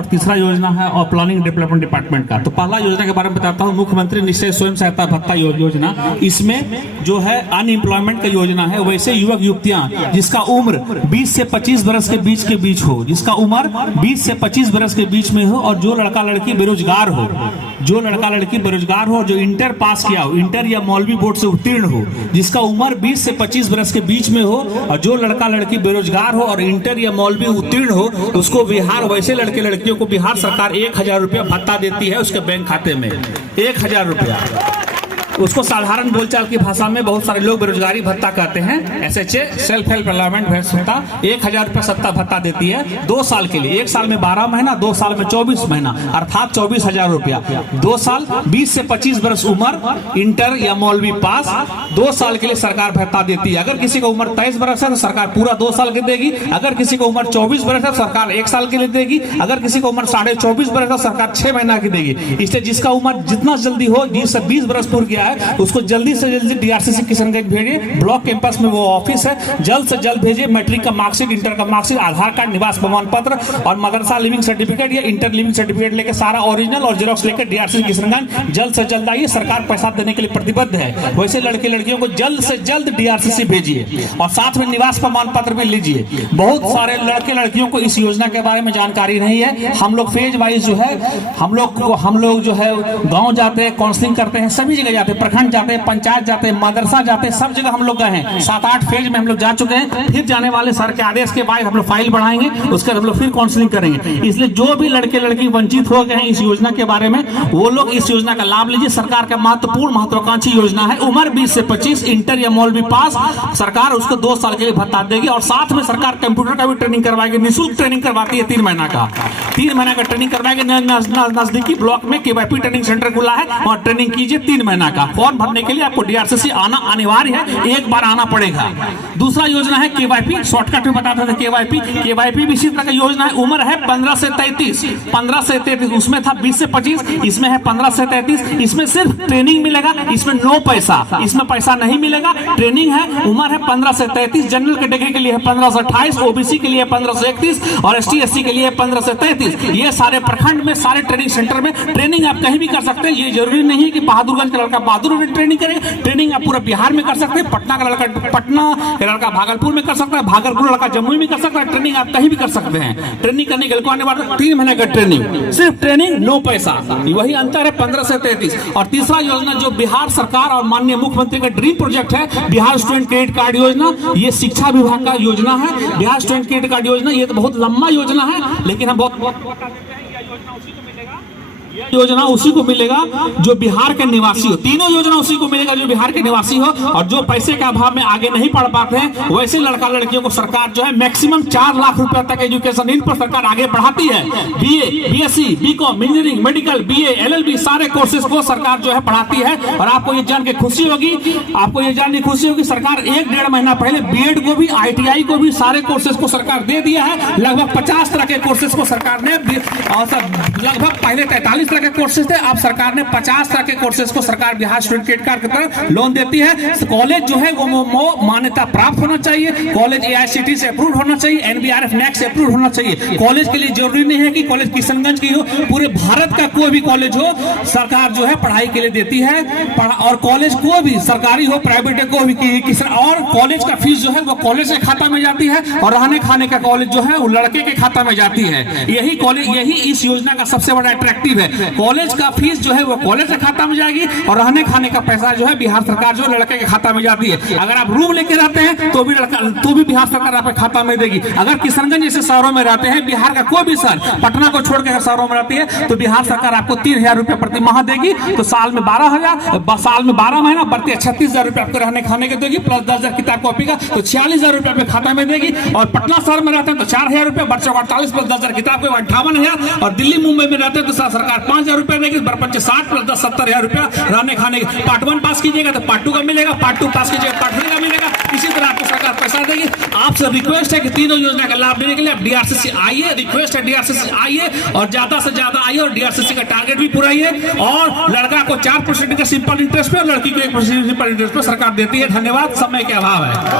और तीसरा योजना है और प्लानिंग डेवलपमेंट डिपार्टमेंट का। तो पहला योजना के बारे में बताता हूँ, मुख्यमंत्री निश्चय स्वयं सहायता भत्ता योजना। इसमें जो है अनएम्प्लॉयमेंट का योजना है। वैसे युवक युवतियां जिसका उम्र 20 से 25 वर्ष के बीच हो, जिसका उम्र 20 से 25 वर्ष के बीच में हो, और जो लड़का लड़की बेरोजगार हो, जो इंटर पास किया हो, इंटर या मौलवी बोर्ड से उत्तीर्ण हो, जिसका उम्र 20 से 25 वर्ष के बीच में हो, और जो लड़का लड़की बेरोजगार हो और इंटर या मौलवी उत्तीर्ण हो, उसको बिहार, वैसे लड़के लड़कियों को बिहार सरकार 1000 रुपया भत्ता देती है उसके बैंक खाते में। 1000 रुपया, उसको साधारण बोलचाल की भाषा में बहुत सारे लोग बेरोजगारी भत्ता कहते हैं। एसएचए, सेल्फ हेल्प डेवलपमेंट भत्ता 1000 रुपया सत्ता भत्ता देती है 2 साल के लिए। 1 साल में 12 महीना, 2 साल में 24 महीना, अर्थात 24,000 रुपया। 2 साल 20 से 25 वर्ष उम्र, इंटर या मौलवी पास, 2 साल के लिए सरकार भत्ता देती है। अगर किसी का उम्र 23 वर्ष है तो सरकार पूरा 2 साल के देगी। अगर किसी का उम्र 24 वर्ष है तो सरकार 1 साल के लिए देगी। अगर किसी का उम्र 24.5 वर्ष है तो सरकार 6 महीना की देगी। इसलिए जिसका उम्र जितना जल्दी हो, 20 वर्ष पूर्ण किया है, उसको जल्दी से जल्दी डीआरसीसी किशनगंज भेजिए। ब्लॉक कैंपस में वो ऑफिस है, जल्द से जल्द भेजिए। मैट्रिक का मार्कशीट, इंटर का मार्कशीट, आधार कार्ड, निवास प्रमाण पत्र और मदरसा लिविंग सर्टिफिकेट या इंटर लिविंग सर्टिफिकेट लेकर सारा ओरिजिनल और जेरॉक्स लेकर डीआरसीसी किशनगंज जल्द से जल्द आइए। सरकार पैसा देने के लिए प्रतिबद्ध है। वैसे लड़के लड़कियों को जल्द से जल्द डीआरसीसी भेजिए और साथ में निवास प्रमाण पत्र भी लीजिए। बहुत सारे लड़के लड़कियों को इस योजना के बारे में जानकारी नहीं है। हम लोग फेज वाइज जो है, हम लोग जो है गाँव जाते हैं, काउंसलिंग करते हैं, सभी जगह जाते हैं, प्रखंड जाते हैं, पंचायत जाते हैं, मदरसा जाते हैं, सब जगह हम लोग गए हैं। 7-8 फेज में हम लोग जा चुके हैं। फिर जाने वाले सर के आदेश के बाद हम लोग फाइल बढ़ाएंगे, उसके बाद हम लोग फिर काउंसलिंग करेंगे। इसलिए जो भी लड़के लड़की वंचित हो गए हैं इस योजना के बारे में, वो लोग इस योजना का लाभ लीजिए। सरकार का महत्वपूर्ण महत्वाकांक्षी योजना है। उम्र 20 से 25, इंटर या मौलवी पास, सरकार उसको 2 साल के लिए भत्ता देगी और साथ में सरकार कंप्यूटर का भी ट्रेनिंग करवाएगी। निःशुल्क ट्रेनिंग करवाती है 3 महीना का ट्रेनिंग करवाएगी। नजदीकी ब्लॉक में केवाईपी ट्रेनिंग सेंटर खुला है और ट्रेनिंग कीजिए 3 महीना का। फॉर्म भरने के लिए आपको डीआरसीसी आना अनिवार्य है, एक बार आना पड़ेगा। दूसरा योजना है केवाईपी, शॉर्टकट में बताते थे केवाईपी भी इसी तरह का योजना है। उम्र है 15 से 33, उसमें था 20 से 25, इसमें है 15 से 33। इसमें सिर्फ ट्रेनिंग मिलेगा, इसमें नो पैसा, इसमें पैसा नहीं मिलेगा। ट्रेनिंग है, उम्र है 15 से 33, जनरल कैटेगरी के लिए है 15 से 28, ओबीसी के लिए 15 से 31 और एसटी/एससी के लिए 15 से 33। ये सारे प्रखंड में, सारे ट्रेनिंग सेंटर में ट्रेनिंग आप कहीं भी कर सकते हैं। ये जरूरी नहीं है कि बहादुरगंज का लड़का बहादुर में ट्रेनिंग करेगा। ट्रेनिंग आप पूरा बिहार में कर सकते हैं। पटना का लड़का भागलपुर में कर सकता है, भागलपुर लड़का जम्मू में कर सकता है। ट्रेनिंग आप कहीं भी कर सकते हैं। ट्रेनिंग करने के लिए आने वाले 3 महीने का ट्रेनिंग, सिर्फ ट्रेनिंग, नो पैसा। वही अंतर है 15 से 33। और तीसरा योजना जो बिहार सरकार और माननीय मुख्यमंत्री का ड्रीम प्रोजेक्ट है, बिहार स्टूडेंट क्रेडिट कार्ड योजना। ये शिक्षा विभाग का योजना है, बिहार स्टूडेंट क्रेडिट कार्ड योजना। ये तो बहुत लंबा योजना है, लेकिन हम योजना उसी को मिलेगा जो बिहार के निवासी हो। तीनों योजना उसी को मिलेगा जो बिहार के निवासी हो। और जो पैसे के अभाव में आगे नहीं पढ़ पाते हैं, वैसे लड़का लड़कियों को सरकार जो है मैक्सिमम 4 लाख रुपए तक एजुकेशन इन पर सरकार आगे बढ़ाती है। BA, BSc, BCom, engineering, medical, BA, LLB सारे कोर्सेज को सरकार जो है पढ़ाती है। और आपको ये जान के खुशी होगी, सरकार 1-1.5 महीना पहले बीएड को भी, आईटीआई को भी, सारे कोर्सेज को सरकार दे दिया है। लगभग 50 तरह के कोर्सेज को सरकार ने, लगभग पहले 43 तरह के कोर्सेज थे, अब सरकार ने 50 तरह के कोर्सेज को सरकार बिहार स्टूडेंट क्रेडिट कार्ड की तरफ लोन देती है। कॉलेज जो है वो मान्यता प्राप्त होना चाहिए। कॉलेज एआईसीटी से अप्रूव होना चाहिए, एनबीआरएफ नेक से अप्रूव होना चाहिए। कॉलेज के लिए जरूरी नहीं है कि कॉलेज किशनगंज की हो, पूरे भारत का कोई भी कॉलेज हो, सरकार जो है पढ़ाई के लिए देती है। और कॉलेज को भी, सरकारी हो प्राइवेट को भी, और कॉलेज का फीस जो है वो कॉलेज के खाता में जाती है और रहने खाने का कॉलेज जो है वो लड़के के खाता में जाती है। यही इस योजना का सबसे बड़ा अट्रैक्टिव है। कॉलेज का फीस जो है वो कॉलेज के खाता में जाएगी और रहने खाने का पैसा जो है बिहार सरकार जो लड़के के खाता में जाती है। अगर आप रूम लेके रहते हैं तो भी बिहार सरकार आपके खाता में देगी। अगर किशनगंज जैसे शहरों में रहते हैं, बिहार का कोई भी शहर, पटना को छोड़कर शहरों में रहती है, तो बिहार सरकार आपको 3000 रुपए प्रति माह देगी। तो साल में 12 महीना बढ़ती है 36,000 रुपए आपको रहने खाने के देगी, प्लस 10,000 किताब कॉपी का, तो 46,000 रुपए आपके खाता में देगी। और पटना शहर में रहते हैं तो 4,000 रुपए, बच्चों 48 प्लस 10,000 किताब को 58,000। और दिल्ली मुंबई में रहते हैं तो सरकार 5,000 रुपए देगी, बरपंच 60 प्लस 10 70,000 रुपया रहने खाने के। पार्ट 1 पास कीजिएगा तो पार्ट 2 का मिलेगा, पार्ट 2 पास कीजिएगा पार्ट 3 का मिलेगा। इसी तरह आपको सरकार पैसा देगी। आपसे रिक्वेस्ट है कि तीनों योजना का लाभ लेने के लिए आप डीआरसीसी आइए। रिक्वेस्ट है डीआरसीसी आइए और ज्यादा से ज्यादा आइए और डीआरसीसी का टारगेट भी पूराइए। और लड़का को 4% का सिंपल इंटरेस्ट पे और लड़की को 1% सिंपल इंटरेस्ट पे सरकार देती है। धन्यवाद, समय के अभाव है।